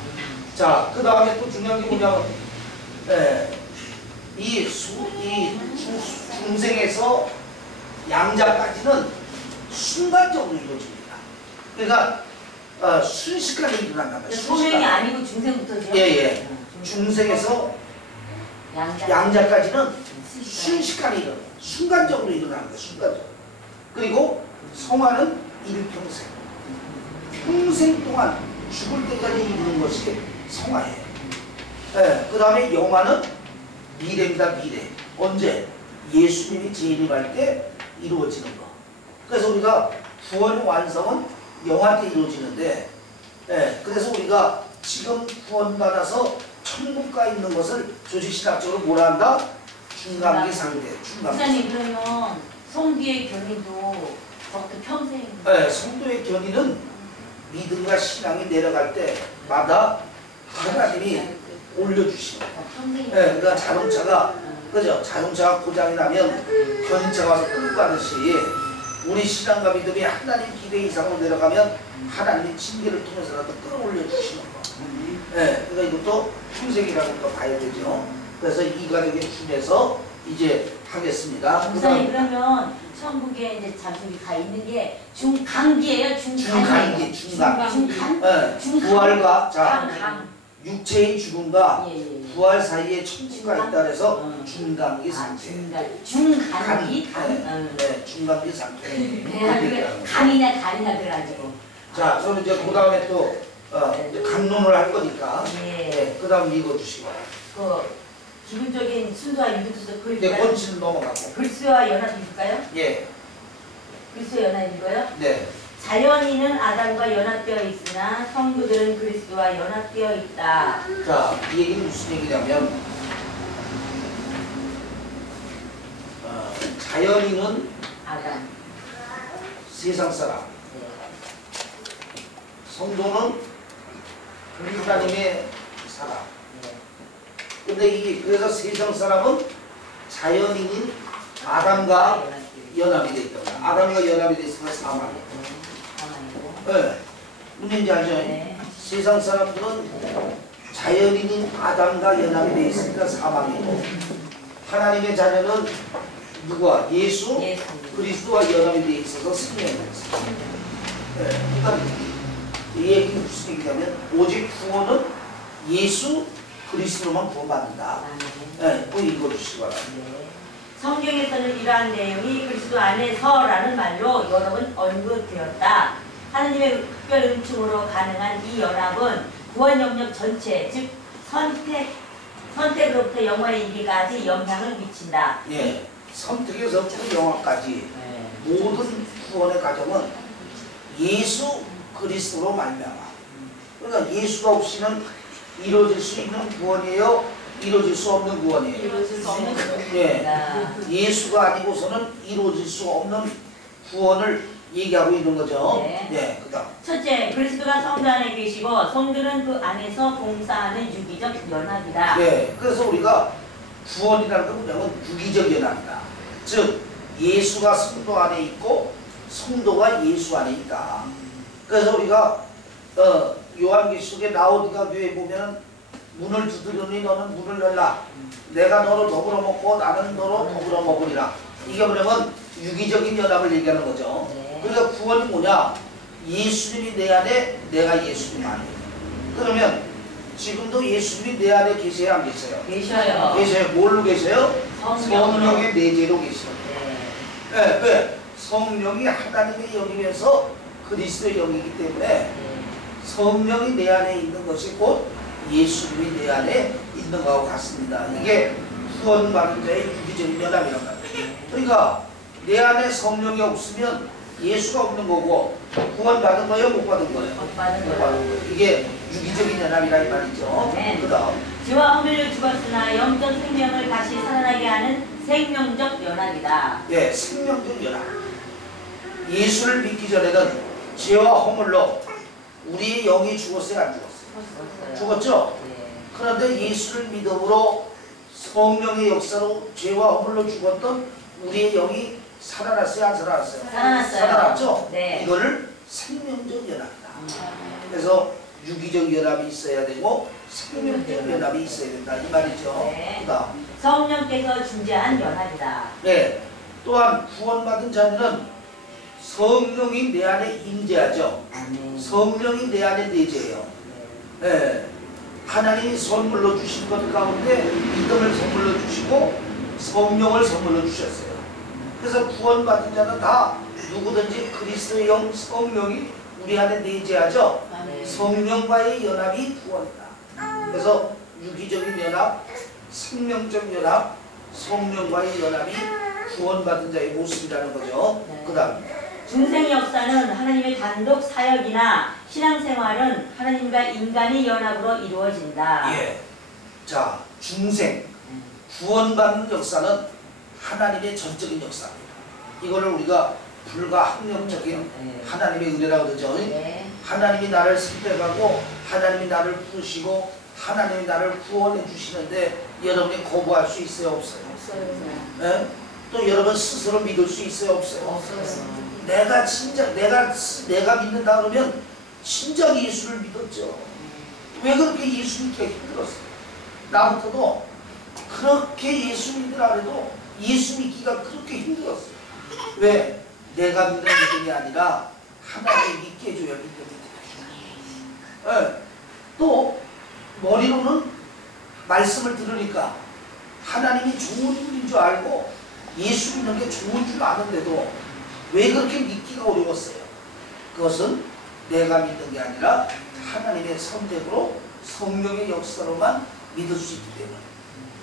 자, 그 다음에 또 중요한 게 뭐냐면 이 중생에서 양자까지는 순간적으로 이루어집니다. 그러니까 순식간에 일어난단 말이에요. 소명이 아니고 중생부터죠? 예예. 중생에서 양자까지는 순식간에 일어나요. 순간적으로 일어나는 거예요. 순간적으로. 그리고 성화는 일평생. 평생 동안 죽을 때까지 이루는 것이 성화예요. 예, 그 다음에 영화는 미래입니다. 미래. 언제? 예수님이 재림할 때 이루어지는 거. 그래서 우리가 구원의 완성은 영화 때 이루어지는데 그래서 우리가 지금 구원받아서 천국 가 있는 것을 조직신학적으로 뭐라 한다? 중간기 상태. 목사님 그러면 성도의 견인도 그것도 평생 성도의 견인은 믿음과 신앙이 내려갈 때마다 하나님이 올려주시는 거예요. 그러니까 자동차가 그죠? 자동차가 고장이 나면 견인차가 와서 끌고 가듯이 우리 신앙과 믿음이 하나님 기대 이상으로 내려가면 하나님이 징계를 통해서라도 끌어올려 주시는 거. 그러니까 이것도 평생이라고 또 봐야 되죠. 그래서 이 과정에 준해서 이제 하겠습니다. 목사님 그러면 천국에 이제 잠시 가 있는 게 중간기예요? 중간. 중간? 부활과 강. 육체의 죽음과 예. 부활 사이에 천국가 있다 그래서 중간기 상태. 중간기? 네, 중간기 상태. 간이나 그래가지고. 자, 그럼 이제 그 다음에 또 이제 강론을 할 거니까 그 다음 읽어주시고. 기본적인 순서와 유득순서 네, 본치는 넘어가고. 글수와 연합이 있을까요? 예. 글수와 연합이 있고요. 네. 자연인은 아담과 연합되어 있으나 성도들은 그리스도와 연합되어 있다. 자, 이 얘기는 무슨 얘기냐면 자연인은 아담. 세상 사람, 성도는 하나님의 사람. 근데 그래서 세상 사람은 자연인인 아담과 연합이 되어 있다. 아담과 연합이 되어 있으면 사망이에요. 문제인지 알죠? 세상 사람들은 자연인인 아담과 연합이 되어 있으니까 사망이고 하나님의 자녀는 누구와? 예수 그리스도와 연합이 되어 있어서 승리입니다. 그러니까 이 얘기는 무슨 얘기냐면 오직 구원은 예수 그리스도로만 구원받는다. 또 읽어주시기 바랍니다. 성경에서는 이러한 내용이 그리스도 안에서라는 말로 여러 번 언급되었다. 하느님의 특별 은총으로 가능한 이 연합은 구원 영역 전체, 즉 선택으로부터 영화에 이르기까지 영향을 미친다. 예, 선택에서부터 영화까지 모든 구원의 과정은 예수 그리스도로 말미암아. 그러니까 예수가 없이는 이루어질 수 있는 구원이에요. 이루어질 수 없는 구원이에요. 이루어질 수 없는 구원입니다. 예수가 아니고서는 이루어질 수 없는 구원을 얘기하고 있는 거죠. 그다음. 첫째, 그리스도가 성도 안에 계시고 성도는 그 안에서 봉사하는 유기적 연합이다. 그래서 우리가 구원이라는 건 뭐냐면 유기적 연합이다. 즉 예수가 성도 안에 있고 성도가 예수 안에 있다. 그래서 우리가 요한계시록의 라오디가 교회에 보면 문을 두드리니 너는 문을 열라. 내가 너를 더불어 먹고 나는 너로 더불어 먹으리라. 이게 뭐냐면 유기적인 연합을 얘기하는 거죠. 그러니까 구원이 뭐냐? 예수님이 내 안에, 내가 예수님 안에. 그러면 지금도 예수님이 내 안에 계세요, 안 계세요? 계셔요. 계세요. 뭘로 계세요? 성령으로. 성령의 내재로 계세요. 네. 네, 왜? 성령이 하나님의 영이면서 그리스도의 영이기 때문에 성령이 내 안에 있는 것이 곧 예수님이 내 안에 있는 것하고 같습니다. 이게 구원받은 자의 유기적인 연합이란 말이에요. 그러니까 내 안에 성령이 없으면 예수가 없는 거고 구원받은 거예요? 못 받은 거예요? 못 받은 못 거예요. 받은 거예요. 이게 유기적인 연합이라 이 말이죠. 네. 그 다음 죄와 허물로 죽었으나 영적 생명을 다시 살아나게 하는 생명적 연합이다. 예, 생명적 연합. 예수를 믿기 전에는 죄와 허물로 우리의 영이 죽었어요? 안 죽었어요? 죽었어요. 죽었죠? 네. 그런데 예수를 믿음으로 성령의 역사로 죄와 허물로 죽었던 우리의 영이 살아났어요? 안 살아났어요? 살아났어요. 살아났죠? 네. 이거를 생명적 연합이다. 그래서 유기적 연합이 있어야 되고 생명적 연합이 있어야 된다 이 말이죠. 네. 그다음 성령께서 중재한 연합이다. 네. 또한 구원받은 자들은 성령이 내 안에 임재하죠. 아멘. 성령이 내 안에 내재해요. 네. 네. 하나님이 선물로 주신 것 가운데 믿음을 선물로 주시고 성령을 선물로 주셨어요. 그래서 구원받은 자는 다 누구든지 그리스도의 영 성령이 우리 안에 내재하죠. 아멘. 성령과의 연합이 구원이다. 그래서 유기적인 연합, 생명적 연합, 성령과의 연합이 구원받은 자의 모습이라는 거죠. 네. 그 다음 중생 역사는 하나님의 단독 사역이나 신앙생활은 하나님과 인간의 연합으로 이루어진다. 예. 자, 중생, 구원받는 역사는 하나님의 전적인 역사입니다. 이거를 우리가 불가항력적인 네. 하나님의 은혜라고 그러죠. 네. 하나님이 나를 선택하고 하나님이 나를 부르시고 하나님이 나를 구원해 주시는데 여러분이 거부할 수 있어요? 없어요? 예? 또 여러분 스스로 믿을 수 있어요? 없어요? 없어요. 내가 진짜 내가 믿는다 그러면 진짜 예수를 믿었죠. 왜 그렇게 예수 믿기가 힘들었어요? 나부터도 그렇게 예수 믿으라 해도 예수 믿기가 그렇게 힘들었어요. 왜? 내가 믿는 믿음이 아니라 하나님이 믿게 해줘야 믿음이 돼요. 네. 또 머리로는 말씀을 들으니까 하나님이 좋은 분인 줄 알고 예수 믿는 게 좋은 줄 아는데도 왜 그렇게 믿기가 어려웠어요? 그것은 내가 믿는 게 아니라 하나님의 선택으로 성령의 역사로만 믿을 수 있기 때문에.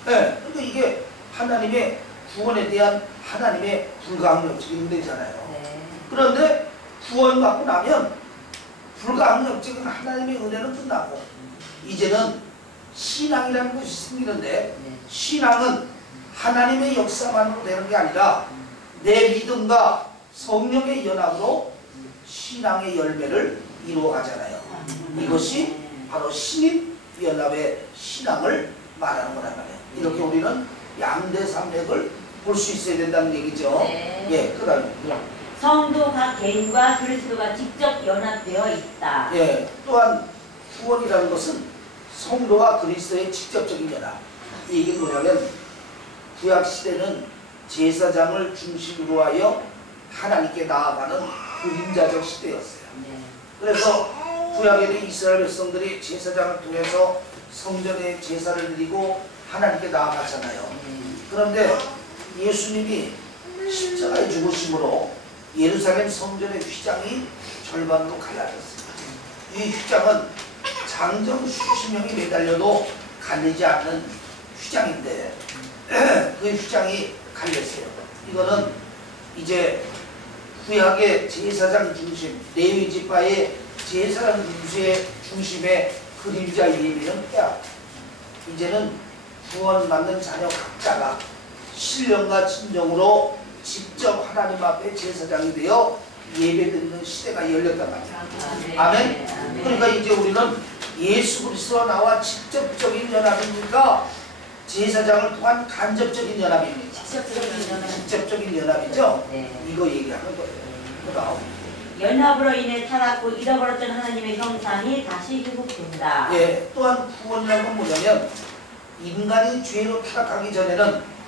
네, 그러니까 이게 하나님의 구원에 대한 하나님의 불가항력적인 은혜잖아요. 네. 그런데 구원받고 나면 불가항력적인 하나님의 은혜는 끝나고 이제는 신앙이라는 것이 생기는데 네. 신앙은 하나님의 역사만으로 되는 게 아니라 내 믿음과 성령의 연합으로 신앙의 열매를 이루어가잖아요. 이것이 바로 신입 연합의 신앙을 말하는 거란 말이에요. 이렇게 우리는 양대 산맥을 볼 수 있어야 된다는 얘기죠. 네. 예, 그 다음에 성도 각 개인과 그리스도가 직접 연합되어 있다. 예, 또한 구원이라는 것은 성도와 그리스도의 직접적인 연합. 이 얘기는 뭐냐면 구약 시대는 제사장을 중심으로 하여 하나님께 나아가는 그림자적 시대였어요. 네. 그래서 구약에는 이스라엘 백성들이 제사장을 통해서 성전에 제사를 드리고 하나님께 나아갔잖아요. 그런데 예수님이 십자가에 죽으심으로 예루살렘 성전의 휘장이 절반으로 갈라졌습니다. 이 휘장은 장정 수십 명이 매달려도 갈리지 않는 휘장인데 그 휘장이 갈렸어요. 이거는 이제 구약의 제사장 중심, 레위 지파의 제사장 중심의 그림자 예배는 빼앗. 이제는 구원받는 자녀 각자가 신령과 진정으로 직접 하나님 앞에 제사장이 되어 예배드리는 시대가 열렸단 말이에요. 아멘? 그러니까 이제 우리는 예수 그리스도와 나와 직접적인 연합입니까? 제사장을 통한 간접적인 연합입니까? 직접적인 연합이죠? 네. 이거 얘기하는 거예요. 그 다음 연합으로 인해 타락고 잃어버렸던 하나님의 형상이 다시 회복된다. 예, 또한 구원이라는 건 뭐냐면 인간이 죄로 타락하기 전에는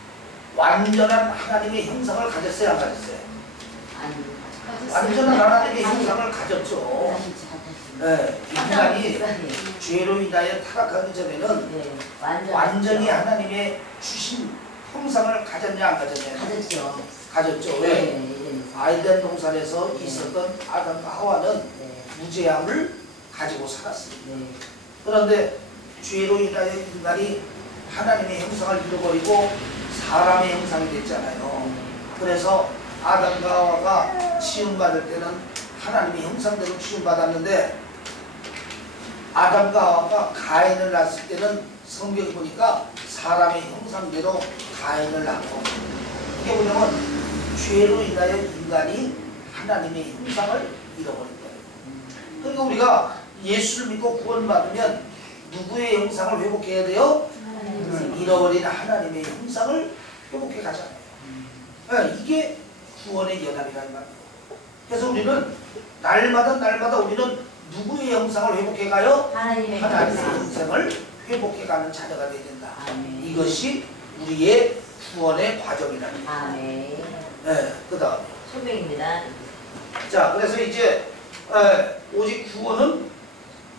완전한 하나님의 형상을 가졌어요, 안 가졌어요? 완전한 하나님의 형상을 가졌죠. 네, 인간이 죄로 인하여 타락하기 전에는 네, 완전히 하나님의 주신 형상을 가졌냐 안 가졌냐? 가졌죠. 가졌죠. 왜? 네, 아이덴 동산에서 있었던 아담과 하와는 네, 무죄함을 가지고 살았습니다. 네. 그런데 죄로 인하여 인간이 하나님의 형상을 잃어버리고 사람의 형상이 됐잖아요. 그래서 아담과 하와가 지음받을 때는 하나님의 형상대로 지음받았는데 아담과 하와가 가인을 낳았을 때는 성경에 보니까 사람의 형상대로 가인을 낳고, 이게 뭐냐면 죄로 인하여 인간이 하나님의 형상을 잃어버린 거예요. 그러니까 우리가 예수를 믿고 구원받으면 누구의 형상을 회복해야 돼요? 잃어버린 하나님의 형상을 회복해 가잖아요. 네, 이게 구원의 연합이라는 말이에요. 그래서 우리는 날마다 우리는 누구의 형상을 회복해 가요? 하나님의 형상을 회복해 가는 자녀가 되어야 된다. 아멘. 이것이 우리의 구원의 과정이라는 거예요. 아멘. 네, 그 다음에 소명입니다. 자, 그래서 이제 오직 구원은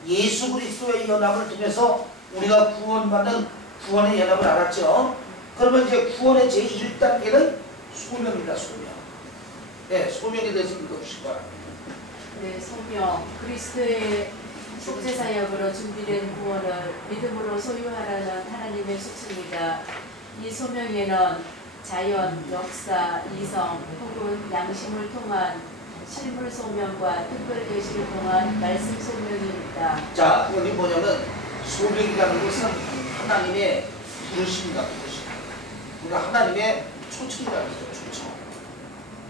예수 그리스도의 연합을 통해서 우리가 구원받는 구원의 연합을 알았죠. 그러면 이제 구원의 제1단계는 소명입니다. 소명. 네, 소명에 대해서 읽어주시기 바랍니다. 네, 소명. 그리스도의 속죄사역으로 준비된 구원을 믿음으로 소유하라는 하나님의 수칙입니다. 이 소명에는 자연, 역사, 이성 혹은 양심을 통한 실물 소명과 특별 계시를 통한 말씀 소명입니다. 자, 여기 뭐냐면 소명이라는 것은 하나님의 부르심이다. 부르심. 그러니까 하나님의 초청이라는 거죠. 초청.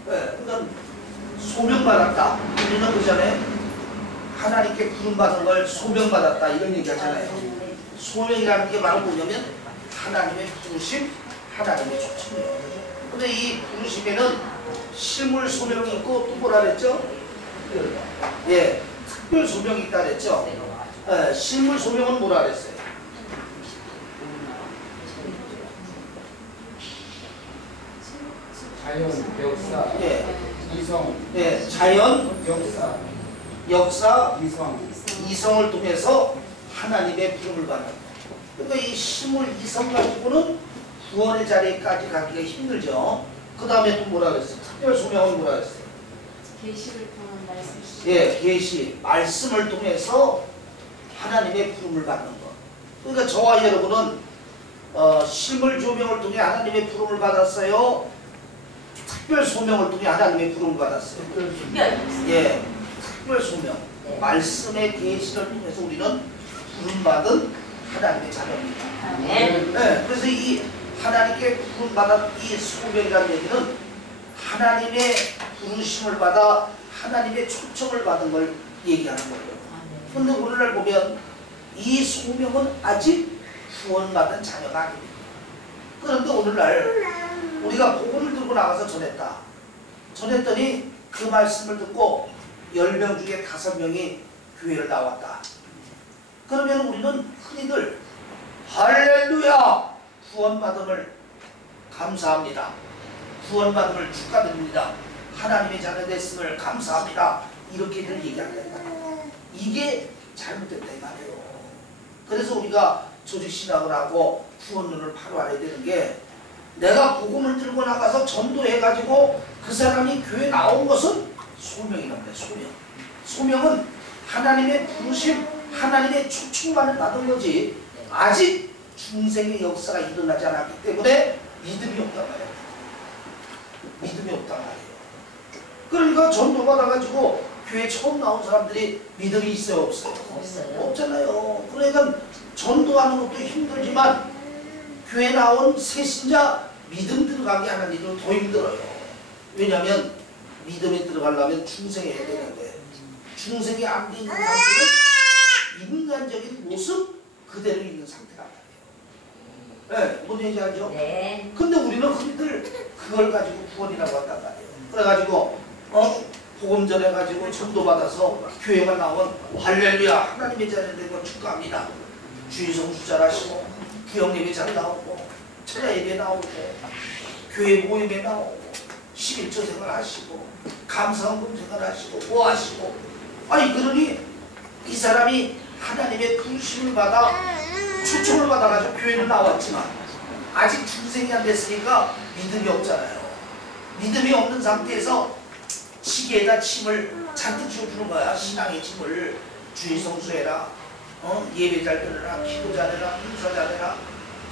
네, 그러니까 소명받았다. 우리는 그전에 하나님께 부름받은 걸 소명받았다 이런 얘기 하잖아요. 소명이라는 게 바로 뭐냐면 하나님의 부르심, 하나님의 초청이에요. 근데 이 부르심에는 실물 소명이 있고 또 뭐라 그랬죠? 예, 특별 소명이 있다 그랬죠? 실물 소명은 뭐라 그랬어요? 자연, 역사, 예, 이성, 예, 자연, 역사, 이성을 통해서 하나님의 부름을 받는 거예요. 그러니까 이 실물 이성 가지고는 구원의 자리까지 가기가 힘들죠. 그 다음에 또 뭐라 그랬어요? 특별 소명은 뭐라 그랬어요? 계시를 통한 말씀. 예, 계시, 말씀을 통해서 하나님의 부름을 받는 것. 그러니까 저와 여러분은 실물 조명을 통해 하나님의 부름을 받았어요. 특별 소명을 통해 하나님의 부름을 받았어요. 예, 특별 소명, 말씀의 계시를 통해서 우리는 부름받은 하나님의 자녀입니다. 아멘. 네, 그래서 이 하나님께 부름받은 이 소명이라는 얘기는 하나님의 부르심을 받아 하나님의 초청을 받은 걸 얘기하는 거예요. 그런데 오늘날 보면 이 소명은 아직 구원받은 자녀가 아닙니다. 그런데 오늘날 우리가 복음을 들고 나가서 전했더니 그 말씀을 듣고 10명 중에 5명이 교회를 나왔다. 그러면 우리는 흔히들 할렐루야! 구원받음을 감사합니다. 구원받음을 축하드립니다. 하나님의 자녀 됐음을 감사합니다. 이렇게들 얘기한다. 이게 잘못됐다 이 말이에요. 그래서 우리가 조직신학을 하고 구원론을 바로 알아야 되는 게, 내가 복음을 들고 나가서 전도해가지고 그 사람이 교회 나온 것은 소명이란 말이에요. 소명. 소명은 하나님의 부르심, 하나님의 초청만을 받은 거지 아직 중생의 역사가 일어나지 않았기 때문에 믿음이 없단 말이에요. 믿음이 없단 말이에요. 그러니까 전도 받아가지고 교회 처음 나온 사람들이 믿음이 있어요, 없어요? 없어요. 없잖아요. 그러니까 전도하는 것도 힘들지만 교회 나온 새신자 믿음 들어가게 하는 일은 더 힘들어요. 왜냐하면 믿음에 들어가려면 중생해야 되는데 중생이 안 돼 있는 상태는 인간적인 모습 그대로 있는 상태란 말이에요. 네, 뭔 얘기인지 알죠? 네. 근데 우리는 흔히들 그걸 가지고 구원이라고 한단 말이에요. 그래가지고 복음 전해가지고 전도받아서 교회가 나온 할렐루야 하나님의 자녀 된 걸 축하합니다. 주의성수 잘하시고 기억 예배 잘 나오고 찬야 예배 나오고 교회 모임에 나오고 11조 생활 하시고 감사헌금 생활하시고 뭐 하시고, 아니 그러니 이 사람이 하나님의 부르심을 받아 초청을 받아가지고 교회는 나왔지만 아직 중생이 안 됐으니까 믿음이 없잖아요. 믿음이 없는 상태에서 시계에다 침을 잔뜩 쥐어주는 거야. 신앙의 침을. 주의 성수해라, 예배 잘 드려라, 기도 잘해라, 봉사 잘해라,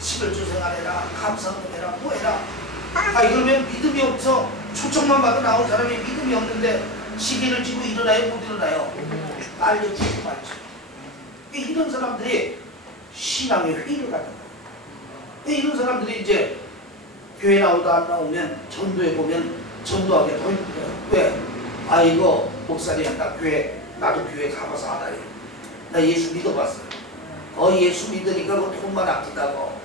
11조 생활해라, 감사헌금해라, 뭐해라. 그러면 믿음이 없어. 초청만 받아 나온 사람이 믿음이 없는데 시계를 쥐고 일어나요? 못 일어나요? 빨려 죽고 말죠. 이런 사람들이 신앙의 회의를 하는 거예요. 이런 사람들이 이제 교회 나오다 안 나오면 전도해 보면 전도하기 더 힘들어요. 왜? 이거 목사님 나도 교회 가봐서 알아요. 나 예수 믿어봤어요. 예수 믿으니까 그 돈만 아끼다고.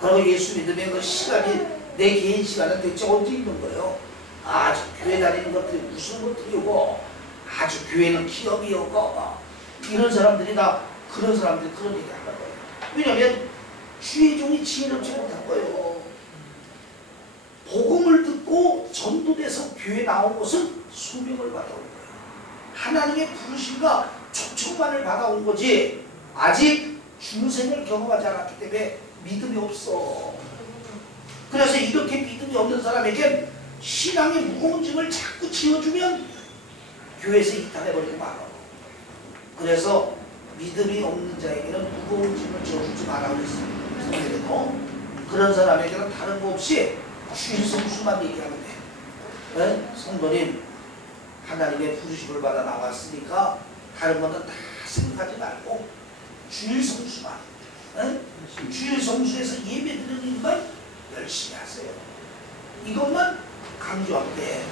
그리고 예수 믿으면 그 시간이 내 개인 시간은 대체 언제 있는 거예요? 아주 교회 다니는 것들이 무슨 것들이고, 아주 교회는 기업이고, 이런 사람들이 다 그런 사람들이 그런 얘기 하는 거예요. 왜냐면 주의 종이 지혜롭지 못한 거예요. 복음을 듣고 전도돼서 교회 나온 것은 소명을 받아온 거예요. 하나님의 부르심과 초청만을 받아온 거지 아직 중생을 경험하지 않았기 때문에 믿음이 없어. 그래서 이렇게 믿음이 없는 사람에겐 신앙의 무거운 짐을 자꾸 지어주면 교회에서 이탈해버리고 말아. 그래서 믿음이 없는 자에게는 무거운 짐을 지어주지 말라고 했어요. 성경에도 그런 사람에게는 다른 거 없이 주의 성수만 얘기하면 돼. 네? 성도님, 하나님의 부르심을 받아 나왔으니까 다른 거는 다 생각하지 말고 주의 성수만, 네? 주의 성수에서 예배 드리는 일만 열심히 하세요. 이것만 강조하면 돼.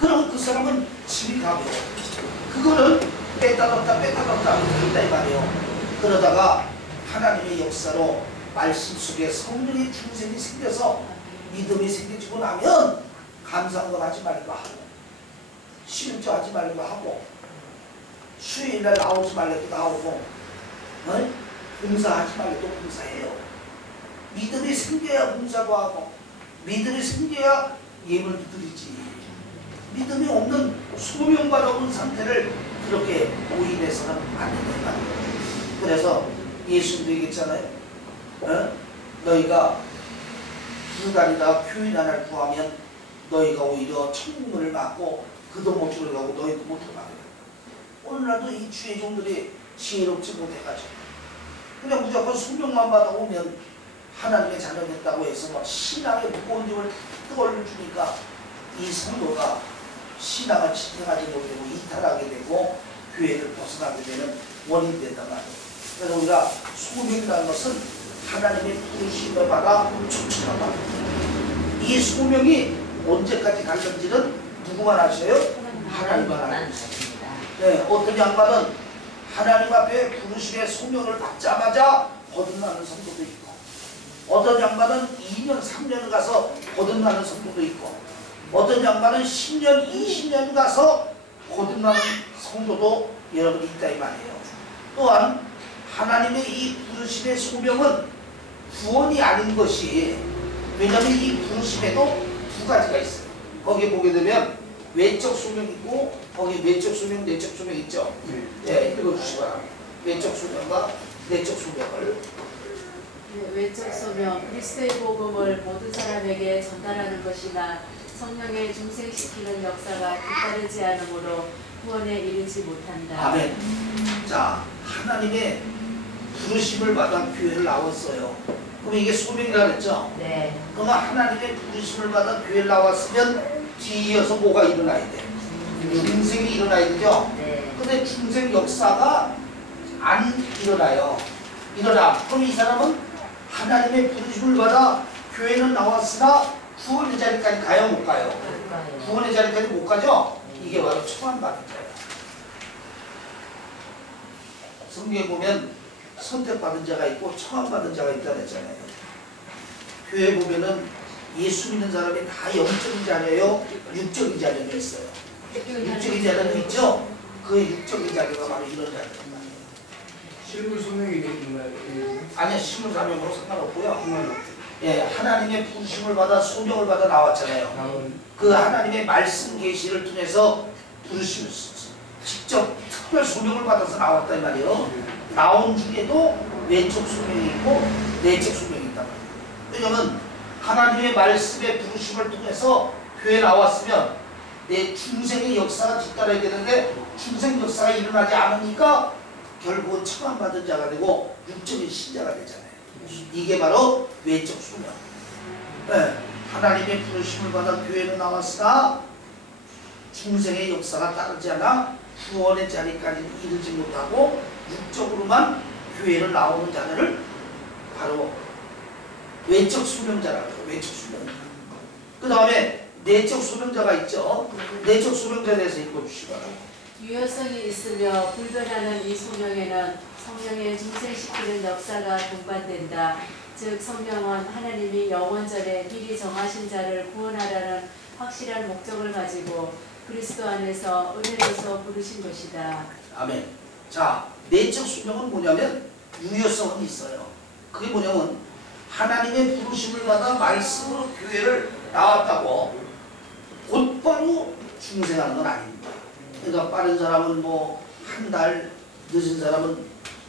그럼 그 사람은 집이 가벼워. 그거는 뺐다 넣었다 한다 이 말이에요. 그러다가 하나님의 역사로 말씀 속에 성령의 중생이 생겨서 믿음이 생겨지고 나면 감사헌금 하지 말고 하고, 11조 하지 말고 하고, 수요일날 나오지 말고 나오고, 봉사하지 말고 봉사해요. 믿음이 생겨야 봉사도 하고, 믿음이 생겨야 예물도 드리지. 믿음이 없는 소명받아 온 상태를 그렇게 오인해서는 안 된단 말이에요. 그래서 예수님도 얘기했잖아요. 너희가 불가리다 교인 하나를 구하면 너희가 오히려 천국문을 막고 그도 못 들어가고 너희도 못 들어가게. 오늘날도 이 주의 종들이 지혜롭지 못해가지고 그냥 무조건 소명만 받아오면 하나님의 자녀됐다고 해서 막 신앙의 무거운 짐을 떠올려주니까 이 성도가 신앙을 지탱하지 못하고 이탈하게 되고 교회를 벗어나게 되는 원인이 된단 말이에요. 그래서 우리가 소명이라는 것은 하나님의 부르심을 받아 초청한 말입니다. 이 소명이 언제까지 갈는지는 누구만 아셔요? 하나님만 아십니다. 네, 어떤 양반은 하나님 앞에 부르심의 소명을 받자마자 거듭나는 성도도 있고, 어떤 양반은 2년, 3년 가서 거듭나는 성도도 있고, 어떤 양반은 10년, 20년 가서 거듭나는 성도도 여러분 있다 이 말이에요. 또한 하나님의 이 부르심의 소명은 구원이 아닌 것이, 왜냐하면 이 부르심에도 두 가지가 있어요. 거기에 보게 되면 외적 소명이 있고, 거기 외적 소명, 내적 소명 있죠. 네, 읽어주시기 바랍니다. 외적 소명과 내적 소명을. 네, 외적 소명, 그리스도의 복음을 모든 사람에게 전달하는 것이나 성령의 중생시키는 역사가 뒤따르지 않으므로 구원에 이르지 못한다. 아멘. 자, 하나님의 부르심을 받아 교회를 나왔어요. 그럼 이게 소명이라 그랬죠? 네. 그러면 하나님의 부르심을 받아 교회를 나왔으면 뒤이어서 뭐가 일어나야 돼? 중생이 일어나야 되죠? 네. 근데 중생 역사가 안 일어나요. 그럼 이 사람은 하나님의 부르심을 받아 교회는 나왔으나 구원의 자리까지 가요, 못 가요? 구원의 자리까지 못 가죠? 이게 바로 초안받은 자예요. 성경에 보면 선택받은 자가 있고 청함받은 자가 있다고 했잖아요. 교회 보면은 예수 믿는 사람이 다 영적인 자녀예요, 육적인 자녀가 있어요. 육적인 자녀도 있죠? 그 육적인 자녀가 바로 이런 자녀입니다. 실물 소명이 되는 거예요. 아니야, 신문 사명으로 상관없고요. 예, 하나님의 부르심을 받아 소명을 받아 나왔잖아요. 나온 그 하나님의 말씀 계시를 통해서 부르심을 직접 특별 소명을 받아서 나왔다 이 말이에요. 나온 중에도 외적 소명이 있고 내적 소명이 있단 말이에요. 왜냐면 하나님의 말씀의 부르심을 통해서 교회에 나왔으면 내 중생의 역사가 뒤따라야 되는데 중생 역사가 일어나지 않으니까 결국은 처방받은 자가 되고 육적인 신자가 되잖아요. 이게 바로 외적 소명. 네, 하나님의 부르심을 받아 교회는 나왔으나 중생의 역사가 따르지 않아 구원의 자리까지 이르지 못하고 육적으로만 교회를 나오는 자들을 바로 외적 수명자라고 해요. 외적 수명자. 그 다음에 내적 수명자가 있죠. 내적 수명자에 대해서 읽어주시기 바랍니다. 유효성이 있으며 불변하는 이 소명에는 성령의 중생시키는 역사가 동반된다. 즉 성령은 하나님이 영원전에 미리 정하신 자를 구원하라는 확실한 목적을 가지고 그리스도 안에서 은혜로서 부르신 것이다. 아멘. 자, 내적 수명은 뭐냐면 유효성은 있어요. 그게 뭐냐면 하나님의 부르심을 받아 말씀으로 교회를 나왔다고 곧바로 중생하는 건 아닙니다. 그러니까 빠른 사람은 뭐 한 달, 늦은 사람은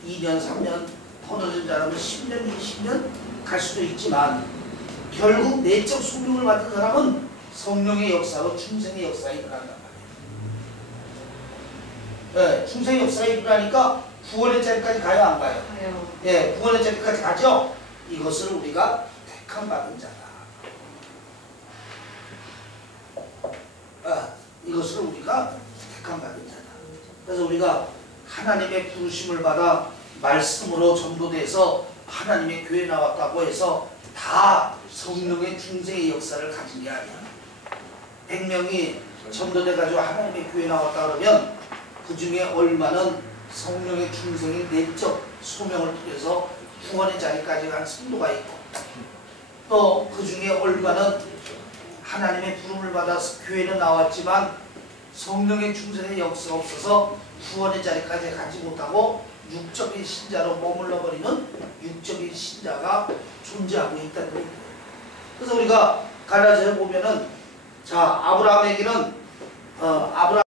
2년, 3년, 더 늦은 사람은 10년, 20년 갈 수도 있지만 결국 내적 수명을 받은 사람은 성령의 역사로 중생의 역사에 일어난단 말이에요. 네, 중생의 역사에 일어나니까 구원의 자리까지 가요, 안 가요? 예, 구원의 자리까지 가죠. 이것을 우리가 택함 받은 자다. 이것을 우리가 택함 받은 자다. 그래서 우리가 하나님의 부르심을 받아 말씀으로 전도돼서 하나님의 교회에 나왔다고 해서 다 성령의 중생의 역사를 가진 게 아니야. 100명이 전도돼가지고 하나님의 교회에 나왔다 그러면 그 중에 얼마는 성령의 중생의 내적 소명을 통해서 구원의 자리까지 간 성도가 있고 또 그 중에 얼마는 하나님의 부름을 받아서 교회는 나왔지만 성령의 중생의 역사가 없어서 구원의 자리까지 가지 못하고 육적인 신자로 머물러 버리는 육적인 신자가 존재하고 있다는 거예요. 그래서 우리가 갈라디아서 보면은 자 아브라함에게는 아브라함